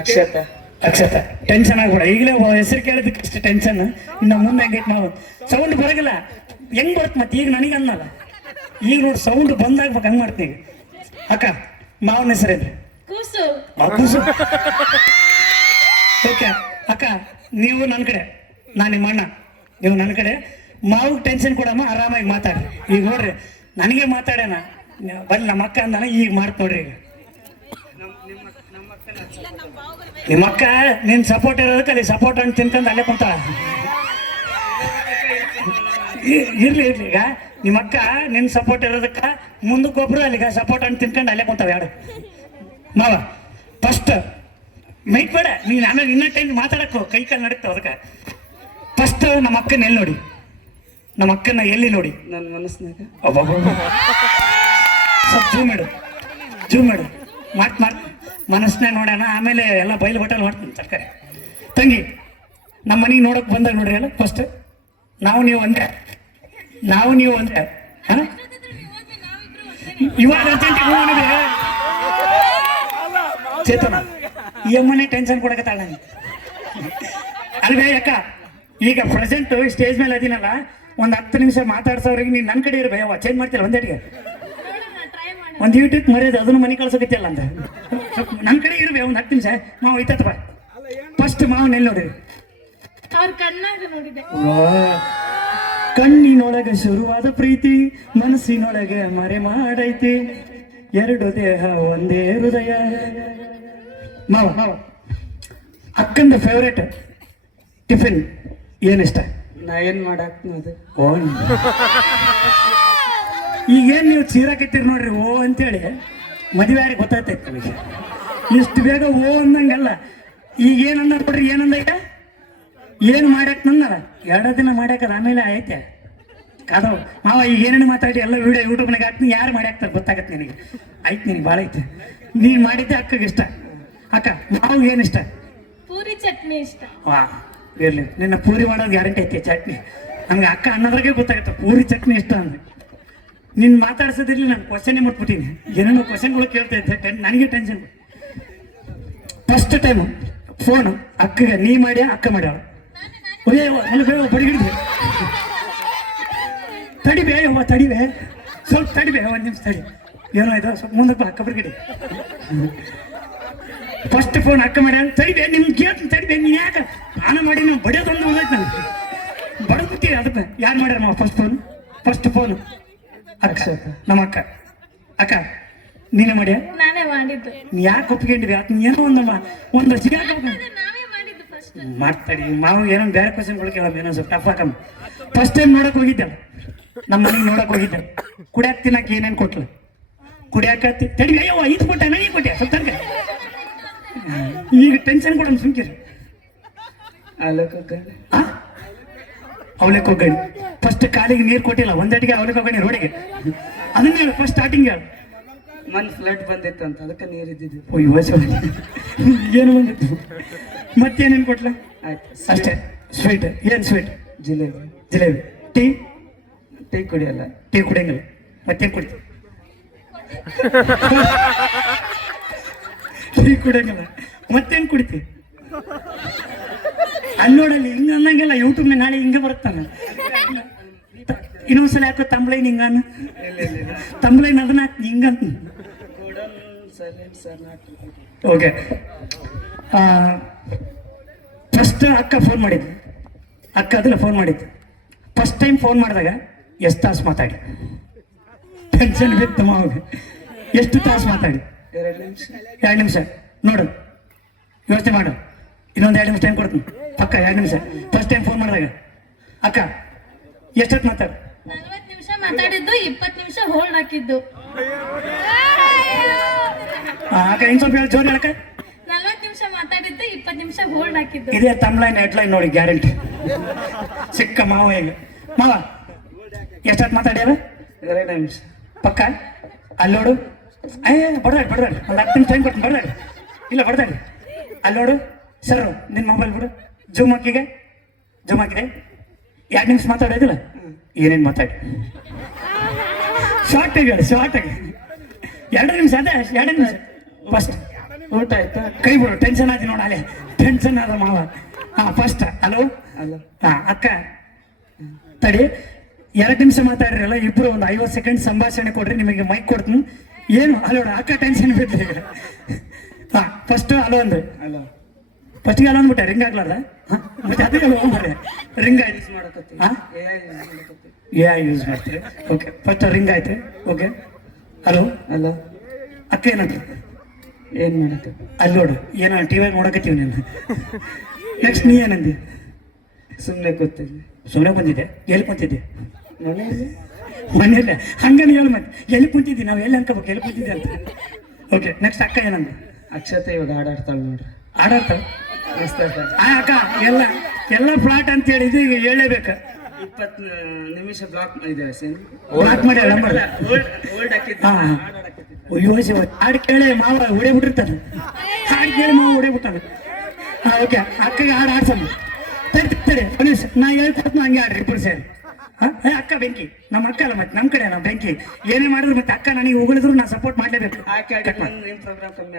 ಅಕ್ಷತ ಅಕ್ಷತ tension ಆಗ್ಬೇಡ, ಈಗಲೇ ಹೆಸರು ಕೇಳಿದಕ್ಕೆ ಅಷ್ಟು ಟೆನ್ಷನ್. ಇನ್ನು ಮುಂದೆ ಹಂಗೈತೆ ನಾವು ಸೌಂಡ್ ಬರಗಲ್ಲ ಹೆಂಗ್ ಬರುತ್ತೆ ಮತ್ತೆ ಈಗ ನನಗೆ ಅನ್ನಲ್ಲ. ಈಗ ನೋಡಿ ಸೌಂಡ್ ಬಂದಾಗ್ಬೇಕು ಹಂಗೆ ಮಾಡ್ತೀನಿ. ಅಕ್ಕ ಮಾವನ ಹೆಸರೇನು? ಕೂಸು. ಕೂಸು. ಓಕೆ ಅಕ್ಕ, ನೀವು ನನ್ನ ಕಡೆ, ನಾನು ನಿಮ್ಮ ಅಣ್ಣ, ನೀವು ನನ್ನ ಕಡೆ. ಮಾವಿಗೆ ಟೆನ್ಷನ್ ಕೊಡಮ್ಮ, ಆರಾಮಾಗಿ ಮಾತಾಡ್ರಿ. ಈಗ ನೋಡ್ರಿ ನನಗೆ ಮಾತಾಡ್ಯಾನ ಬನ್ನಿ ನಮ್ಮ ಅಕ್ಕ ಅಂದಾನ, ಈಗ ಮಾಡ್ತ ನೋಡ್ರಿ. ಈಗ ನಿಮ್ಮ ಅಕ್ಕ ನಿನ್ ಸಪೋರ್ಟ್ ಇರೋದಕ್ಕೆ ಅಲ್ಲಿ ಸಪೋರ್ಟ್ ಹಣ್ಣು ತಿನ್ಕೊಂಡು ಅಲ್ಲೇ ಕುಂತಾಳ. ಇರ್ಲಿ ಈಗ ನಿಮ್ಮ ಅಕ್ಕ ನಿನ್ ಸಪೋರ್ಟ್ ಇರೋದಕ್ಕ ಮುಂದಕ್ಕೆ ಒಬ್ರು ಅಲ್ಲಿಗ ಸಪೋರ್ಟ್ ಹಣ್ಣು ತಿನ್ಕೊಂಡು ಅಲ್ಲೇ ಕುಂತಾವ ಎರಡು. ಮಾವ ಫಸ್ಟ್ ಮೈಕ್ ಬೇಡ ನೀನು, ಆಮೇಲೆ ಇನ್ನೂ ಟೈಮ್ ಮಾತಾಡಕ್ಕೋ ಕೈ ಕಾಲು ನಡೀತಾವ. ಅದಕ್ಕೆ ಫಸ್ಟ್ ನಮ್ಮ ಅಕ್ಕನ ಎಲ್ಲಿ ನೋಡಿ, ನಮ್ಮ ಅಕ್ಕನ ಎಲ್ಲಿ ನೋಡಿ? ನನ್ನ ಮನಸ್ಸಿನಾಗ. ಸ್ವಲ್ಪ ಜೂಮ್ ಮಾಡು ಮಾಡ್ ಮನಸ್ಸನ್ನ ನೋಡೋಣ, ಆಮೇಲೆ ಎಲ್ಲ ಬಯಲು ಬಟ್ಟಲ್ ಮಾಡ್ತೀನಿ ತರ್ಕಾರಿ. ತಂಗಿ ನಮ್ಮ ಮನೆಗೆ ನೋಡೋಕೆ ಬಂದಾಗ ನೋಡ್ರಿ ಅಲ್ಲ ಫಸ್ಟ್ ನಾವು ನೀವು ಅಂದೆ ಹಾಂ ಇವಾಗ ಚೇತನ ಈ ಅಮ್ಮನೇ ಟೆನ್ಷನ್ ಕೊಡಕತ್ತಾಳ ನನಗೆ ಅಲ್ವೇ ಅಕ್ಕ. ಈಗ ಪ್ರೆಸೆಂಟ್ ಸ್ಟೇಜ್ ಮೇಲೆ ಅದೀನಲ್ಲ, ಒಂದು 10 ನಿಮಿಷ ಮಾತಾಡ್ಸೋರಿಗೆ ನೀನು ನನ್ನ ಕಡೆ ಇರ್ಬೇವ, ಚೇಂಜ್ ಮಾಡ್ತಿಲ್ಲ ಒಂದೇಟಿಗೆ. ಒಂದು ಯೂಟ್ಯೂಬ್ ಮರ್ಯಾದೆ ಅದನ್ನು ಮನೆ ಕಳ್ಸೋಕೈತಿಲ್ಲ ಅಂತ ನನ್ನ ಕಡೆ ಇರ್ಬೇ ಒಂದು 10 ನಿಮಿಷ. ಮಾವು ಐತಪ್ಪ ಫಸ್ಟ್ ಮಾವನ ಎಲ್ಲಿ ನೋಡಿರಿ? ಅವ್ರ ಕಣ್ಣಾಗ ನೋಡಿದೆ. ಕಣ್ಣಿನೊಳಗೆ ಶುರುವಾದ ಪ್ರೀತಿ ಮನಸ್ಸಿನೊಳಗೆ ಮರೆ ಮಾಡೈತಿ, ಎರಡು ದೇಹ ಒಂದೇ ಹೃದಯ. ಮಾವ ಅಕ್ಕಂದು ಫೇವ್ರೇಟ್ ಟಿಫಿನ್ ಏನಿಷ್ಟ? ನಾ ಏನ್ ಮಾಡಾಕ್ ಅದು. ಓ ಈಗೇನು ನೀವು ಚೀರಾಕತ್ತೀರಿ ನೋಡ್ರಿ ಓ ಅಂತೇಳಿ, ಮದುವೆ ಯಾರಿಗೆ ಗೊತ್ತಾಗ್ತೈತೆ ನಮಗೆ. ಇಷ್ಟು ಬೇಗ ಓ ಅಂದಂಗಲ್ಲ. ಈಗ ಏನಂದ ನೋಡ್ರಿ, ಏನಂದ ಈಗ ಏನು ಮಾಡ್ಯಾಕ ನಂದಲ್ಲ 2 ದಿನ ಮಾಡ್ಯಾಕದ ಆಮೇಲೆ ಐತೆ ಕಾದವ್. ಮಾವ ಈಗ ಏನೇನು ಮಾತಾಡಿ ಎಲ್ಲ ವಿಡಿಯೋ ಯೂಟ್ಯೂಬ್ನಾಗ ಹಾಕ್ತೀನಿ, ಯಾರು ಮಾಡ್ಯಾಕ್ತಾರೆ ಗೊತ್ತಾಗತ್ತೆ ನಿನಗೆ. ಆಯ್ತು ನಿನಗೆ ಭಾಳ ಐತೆ, ನೀನು ಮಾಡಿದ್ದೆ ಅಕ್ಕಗೆ ಇಷ್ಟ. ಅಕ್ಕ ಮಾವಿಗೆ ಏನು ಇಷ್ಟ? ಪೂರಿ ಚಟ್ನಿ ಇಷ್ಟ. ವಾ ಇರಲಿ, ನಿನ್ನ ಪೂರಿ ಮಾಡೋದು ಗ್ಯಾರಂಟಿ ಐತಿ ಚಟ್ನಿ. ನಮ್ಗೆ ಅಕ್ಕ ಅನ್ನೋದ್ರಾಗೆ ಗೊತ್ತಾಗುತ್ತೆ ಪೂರಿ ಚಟ್ನಿ ಇಷ್ಟ ಅಂದ್ರೆ. ನಿನ್ನ ಮಾತಾಡ್ಸೋದಿರ್ಲಿ, ನಾನು ಕ್ವಶನ್ನೇ ಮುಟ್ಬಿಟ್ಟಿನಿ, ಏನೇನೋ ಕ್ವಶನ್ಗಳು ಕೇಳ್ತಾ ಇದ್ದೆ, ನನಗೆ ಟೆನ್ಷನ್. ಫಸ್ಟ್ ಟೈಮು ಫೋನು ಅಕ್ಕಗೆ ನೀ ಮಾಡ್ಯಾ ಅಕ್ಕ ಮಾಡ್ಯಾಳ? ಒರೇ ಬಡಿಗಿಡ್ದೆ ತಡಿಬೇ ತಡಿಬೇ ಸ್ವಲ್ಪ ತಡಿಬೇ, 1 ನಿಮಿಷ ತಡಿ. ಏನೋ ಇದು ಸ್ವಲ್ಪ ಮುಂದಕ್ಕೆ ಅಕ್ಕ ಬಡಿಗಿಡಿ. ಫಸ್ಟ್ ಫೋನ್ ಅಕ್ಕ ಮಾಡ್ಯಾಳ, ತಡಿಬೇ ನಿಮ್ಗೆ ಕೇಳ್ತೀನಿ ತಡಿಬೇ. ನೀನು ಯಾಕೆ ನಾನು ಮಾಡಿ ನಾವು ಬಡಿಯೋದೊಂದು ಬಂದೈತೆ ನನಗೆ, ಬಡಗುತ್ತೀವಿ. ಅದಕ್ಕೆ ಯಾರು ಮಾಡ್ಯಾರ ಮಾವ ಫಸ್ಟ್ ಫೋನು? ಅಕ್ಷತ ನಮ್ಮ ಅಕ್ಕ. ಅಕ್ಕ ನೀನೇ ಮಾಡ್ಯಾ? ನಾನೇ ಮಾಡಿದ್ದು. ಯಾಕೆ ಒಪ್ಕೊಂಡಿವಿ? ಅದು ಏನೋ ಒಂದು ಸಿಗಾಕ ನಾವೇ ಮಾಡಿದ್ದು ಫಸ್ಟ್. ಮಾತಾಡಿ ಮಾವು ಏನೋ ಬೇರೆ ಕ್ವಶನ್ಗಳು ಕೇಳಮ್ಮ, ಏನೋ ಸ್ವಲ್ಪ ಟಫ್ ಹಾಕಮ್ಮ. ಫಸ್ಟ್ ಟೈಮ್ ನೋಡಕ್ ಹೋಗಿದ್ದೆ ನಮ್ಮ ಮನೆಗೆ, ನೋಡಕ್ ಹೋಗಿದ್ದೆ. ಕುಡಿಯಾಕ ತಿನ್ನಕ್ಕೆ ಏನೇನು ಕೊಟ್ಲು? ಕುಡಿಯಾಕ ತಡಿ ಅಯ್ಯೋ 5 ಕೊಟ್ಟೆ, ನನಗೆ ಕೊಟ್ಟೆ ಸ್ವಲ್ಪ ತನಕ. ಈಗ ಟೆನ್ಷನ್ ಕೊಡೋಣ ಸುಮ್ಕಿರಿ. ಅವಲಕ್ಕಿ ಒಗ್ಗರಣೆ ಫಸ್ಟ್ ಕಾಲಿಗೆ ನೀರು ಕೊಟ್ಟಿಲ್ಲ, ಒಂದಟಿಗೆ ಅವಲಕ್ಕಿ ಒಗ್ಗರಣೆ ರೋಡಿಗೆ. ಅದನ್ನ ಹೇಳು ಫಸ್ಟ್ ಸ್ಟಾರ್ಟಿಂಗ್ ಹೇಳು. ಮನ್ ಫ್ಲಡ್ ಬಂದಿತ್ತು ಅಂತ ಅದಕ್ಕೆ ನೀರು ಇದ್ದಿದ್ದು. ಏನು ಬಂದಿತ್ತು? ಮತ್ತೇನೇನು ಕೊಟ್ಲ? ಆಯ್ತು ಅಷ್ಟೇ. ಸ್ವೀಟ್ ಏನು ಸ್ವೀಟ್? ಜಿಲೇಬಿ. ಟೀ ಕುಡಿಯಲ್ಲ. ಟೀ ಕುಡಿಯಂಗಿಲ್ಲ, ಮತ್ತೇನು ಕುಡಿತೀವಿ? ಟೀ ಕುಡಿಯಂಗಿಲ್ಲ ಮತ್ತೇನು ಕುಡಿತೀವಿ? ಅಲ್ಲಿ ನೋಡಲ್ಲಿ ಹಿಂಗ ಅನ್ನಂಗಿಲ್ಲ, ಯೂಟ್ಯೂಬ್ನ ನಾಳೆ ಹಿಂಗೆ ಬರುತ್ತಾನೆ. ಇನ್ನೊಂದ್ಸಲ ಯಾಕೋ ತಂಬ್ಳೈನ್ ಹಿಂಗಾನ, ತಂಬ್ಳೈನ್ ಅದನ್ನ ಹಿಂಗಂತ. ಓಕೆ, ಫಸ್ಟ್ ಅಕ್ಕ ಫೋನ್ ಮಾಡಿದ್ದು, ಅಕ್ಕ ಅದಲ್ಲ ಫೋನ್ ಮಾಡಿದ್ದು. ಫಸ್ಟ್ ಟೈಮ್ ಫೋನ್ ಮಾಡಿದಾಗ ಎಷ್ಟು ತಾಸು ಮಾತಾಡಿ? ಟೆನ್ಷನ್ ಬಿತ್ತು ಮಾವಾಗ. ಎಷ್ಟು ತಾಸು ಮಾತಾಡಿ? 2 ನಿಮಿಷ. ನೋಡು ಯೋಚನೆ ಮಾಡು, ಇನ್ನೊಂದು 2 ನಿಮಿಷ ಟೈಮ್ ಕೊಡ್ತೀನಿ ಪಕ್ಕ. 2 ನಿಮಿಷ ಫಸ್ಟ್ ಟೈಮ್ ಫೋನ್ ಮಾಡಿದಾಗ ಅಕ್ಕ ಎಷ್ಟೊತ್ತು ಮಾತಾಡಿ? 40 ನಿಮಿಷ ಮಾತಾಡಿದ್ದು, 20 ನಿಮಿಷ ಹೋಲ್ಡ್ ಹಾಕಿದ್ದು. ಅಕ್ಕ ಹಿಂಗೆ ಸ್ವಲ್ಪ ಹೇಳಿ ಜೋರಿ ಅಕ್ಕ. 40 ನಿಮಿಷ ಮಾತಾಡಿದ್ದು, 20 ನಿಮಿಷ ಹೋಲ್ಡ್ ಹಾಕಿದ್ದು. ಇದೇ ತಮ್ಲೈನ್ ಹೆಡ್ಲೈನ್ ನೋಡಿ, ಗ್ಯಾರಂಟಿ ಸಿಕ್ಕ ಮಾವ. ಈಗ ಮಾವ ಎಷ್ಟೊತ್ತು ಮಾತಾಡ್ಯಾರ? 2 ನಿಮಿಷ ಪಕ್ಕ. ಅಲ್ಲಿ ನೋಡು, ಬಡ್ದಾಡಿ ಒಂದು 10 ನಿಮಿಷ ಟೈಮ್ ಕೊಡ್ತೀನಿ, ಬಡ್ದಾಡಿ. ಇಲ್ಲ ಬಡ್ದಾಡಿ. ಅಲ್ಲಿ ನೋಡು ಸರ್, ನಿನ್ನ ಮೊಬೈಲ್ ಬಿಡು, ಜೂಮ್ ಹಾಕಿದೆ. 2 ನಿಮಿಷ ಮಾತಾಡೋದಿಲ್ಲ, ಏನೇನು ಮಾತಾಡಿ? ಶಾರ್ಟ್ ಆಗಿ 2 ನಿಮಿಷ ಅದೇ 2 ನಿಮಿಷ ಫಸ್ಟ್ ಊಟ ಆಯ್ತಾ ಕೈ ಬಿಡು ಟೆನ್ಷನ್ ಆಯ್ತು ನೋಡ ಅಲ್ಲೇ ಟೆನ್ಷನ್ ಆದ ಮಾವ. ಹಾ ಫಸ್ಟ್ ಹಲೋ. ಅಲ್ಲ ಹಾ ಅಕ್ಕ ತಡಿ 2 ನಿಮಿಷ ಮಾತಾಡ್ರಲ್ಲ ಇಬ್ರು ಒಂದು 50 ಸೆಕೆಂಡ್ ಸಂಭಾಷಣೆ ಕೊಡ್ರಿ, ನಿಮಗೆ ಮೈಕ್ ಕೊಡ್ತೀನಿ. ಏನು ಹಲೋ ಅಕ್ಕ ಟೆನ್ಷನ್ ಬಿಡ್ರಿ. ಹಾ ಫಸ್ಟ್ ಹಲೋ ಅಂದ್ರೆ ಅಲ್ಲ ಫಸ್ಟಿಗೆ ಹಲೋ ಅಂದ್ಬಿಟ್ಟೆ ರಿಂಗ್ ಆಗ್ಲಾರ್ದ. ಮತ್ತೆ ಅದಕ್ಕೆ ಹೋಗ್ಬರ್ರಿ ರಿಂಗ್ ಆಯ್ತು. ಯೂಸ್ ಮಾಡಕತ್ತಿ ಹಾ AI ಯೂಸ್ ಮಾಡಕತ್ತಿ ಯೂಸ್ ಮಾಡ್ತೀರಿ. ಓಕೆ ಫಸ್ಟ್ ರಿಂಗ್ ಆಯ್ತು. ಓಕೆ ಹಲೋ ಅಲ್ಲ ಅಕ್ಕ ಏನಂತ ಏನ್ ಮಾಡತ್ತೆ ಅಲ್ಲಿ ನೋಡು ಏನೋ ಟಿವಿ ನೋಡಕತ್ತೀವಿ ನೀನು. ನೆಕ್ಸ್ಟ್ ನೀ ಏನಂದಿ? ಸುಮ್ಮನೆ ಕೂತಿದ್ದೆ ಸುಮ್ಮನೆ ಬಂದಿದ್ದೆ. ಎಲ್ಲಿ ಕುಂತಿದ್ದೆ? ಮನೆಯಲ್ಲಿ ಮನೆಯಲ್ಲೇ ಹಂಗನ ಹೇಳು ಮತ್ತೆ ಎಲ್ಲಿ ಕುಂತಿದ್ದಿ, ನಾವು ಎಲ್ಲಿ ಅನ್ಕೋಬೇಕು ಎಲ್ಲಿ ಕುಂತಿದ್ದೆ ಅಂತ. ಓಕೆ ನೆಕ್ಸ್ಟ್ ಅಕ್ಕ ಏನಂದ? ಅಕ್ಷತೆ ಇವಾಗ ಆಡಾಡ್ತಾಳೆ ನೋಡ್ರಿ ಆಡಾಡ್ತಾಳೆ. ಮಸ್ತ್ ಆಡ್ತಾಳೆ. ಅಕ್ಕ ಎಲ್ಲ ಫ್ಲಾಟ್ ಅಂತ ಹೇಳಿದ್ದು ಈಗ ಹೇಳಲೇಬೇಕು. 20 ನಿಮಿಷ ಬ್ಲಾಕ್ ಮಾಡಿದ್ದೇವೆ ಸೇನ್ ಬ್ಲಾಕ್ ಮಾಡಿ ನಂಬರ್. ಓಲ್ಡ್ ಹಾಕಿದ್ದೆ ಹಾ ಅಯ್ಯೋ ಶಿವ ಹಾಡು ಕೇಳಿ ಮಾವ ಹೊಡೆ ಬಿಟ್ಟಿರ್ತಾನೆ. ಹಾಡು ಕೇಳಿ ಮಾವ ಹೊಡೆ ಬಿಟ್ಟಾನೆ. ಹಾಂ ಓಕೆ ಅಕ್ಕಗೆ ಹಾಡು ಆಡ್ಸಮ್ಮ. ತಡಿ ಮನುಷ್ಯ ನಾ ಹೇಳ್ಕೊಡ್ತೀನಿ ಹಂಗೆ ಆಡ್ರಿ ಇಬ್ಬರು ಸೇರಿ. ಹಾಂ ಅಕ್ಕ ಬೆಂಕಿ ನಮ್ಮ ಅಕ್ಕ ಅಲ್ಲ ಮತ್ತೆ ನಮ್ಮ ಕಡೆ ನಾವು ಬೆಂಕಿ ಏನೇ ಮಾಡಿದ್ರು ಮತ್ತೆ ಅಕ್ಕ ನನಗೆ ಉಗಳಿದ್ರು ನಾ ಸಪೋರ್ಟ್ ಮಾಡಲೇಬೇಕು. ಆಕೆ ನಿಮ್ಮ ಪ್ರೋಗ್ರಾಮ್ ಕಮ್ಮಿ